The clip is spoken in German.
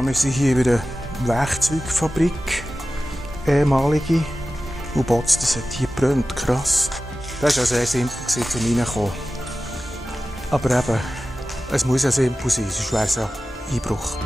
Ja, wir sind hier bei der Werkzeugfabrik, ehemalige. Und Botz, das hat hier gebrannt, krass. Das war ja sehr simpel zum Reinkommen. Aber eben, es muss ja simpel sein, sonst wäre es ja Einbruch.